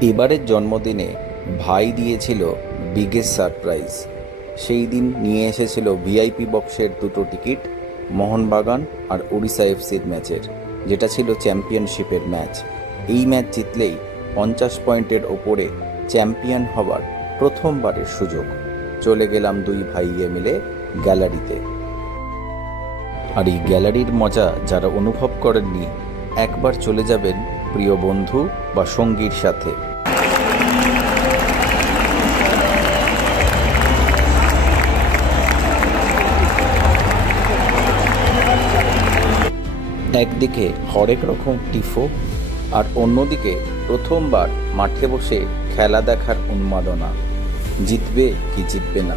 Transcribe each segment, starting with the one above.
এবারের জন্মদিনে ভাই দিয়েছিল বিগেস্ট সারপ্রাইজ সেই দিন নিয়ে এসেছিল ভিআইপি বক্সের দুটো টিকিট মোহনবাগান আর ওড়িশা এফসির ম্যাচের যেটা ছিল চ্যাম্পিয়নশিপের ম্যাচ এই ম্যাচ জিতলেই পঞ্চাশ পয়েন্টের ওপরে চ্যাম্পিয়ন হবার প্রথমবারের সুযোগ। চলে গেলাম দুই ভাইয়ে মিলে গ্যালারিতে। আর এই গ্যালারির মজা যারা অনুভব করেননি, একবার চলে যাবেন প্রিয় বন্ধু বা সঙ্গীর সাথে। একদিকে হরেক রকম টিফো, আর অন্যদিকে প্রথমবার মাঠে বসে খেলা দেখার উন্মাদনা। জিতবে কি জিতবে না?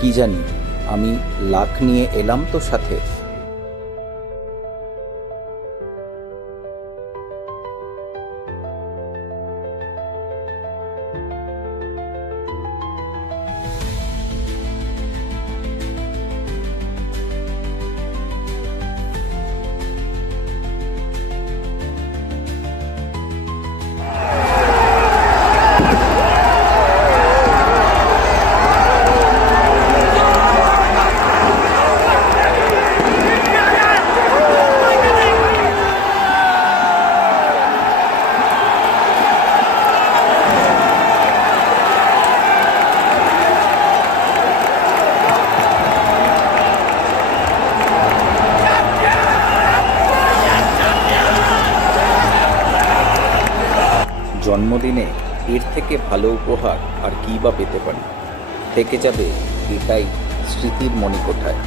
কি জানি, আমি লাখ নিয়ে এলাম তো সাথে। জন্মদিনে এর থেকে ভালো উপহার আর কী বা পেতে পারি? থেকে যাবে এটাই স্মৃতির মণিকোঠায়।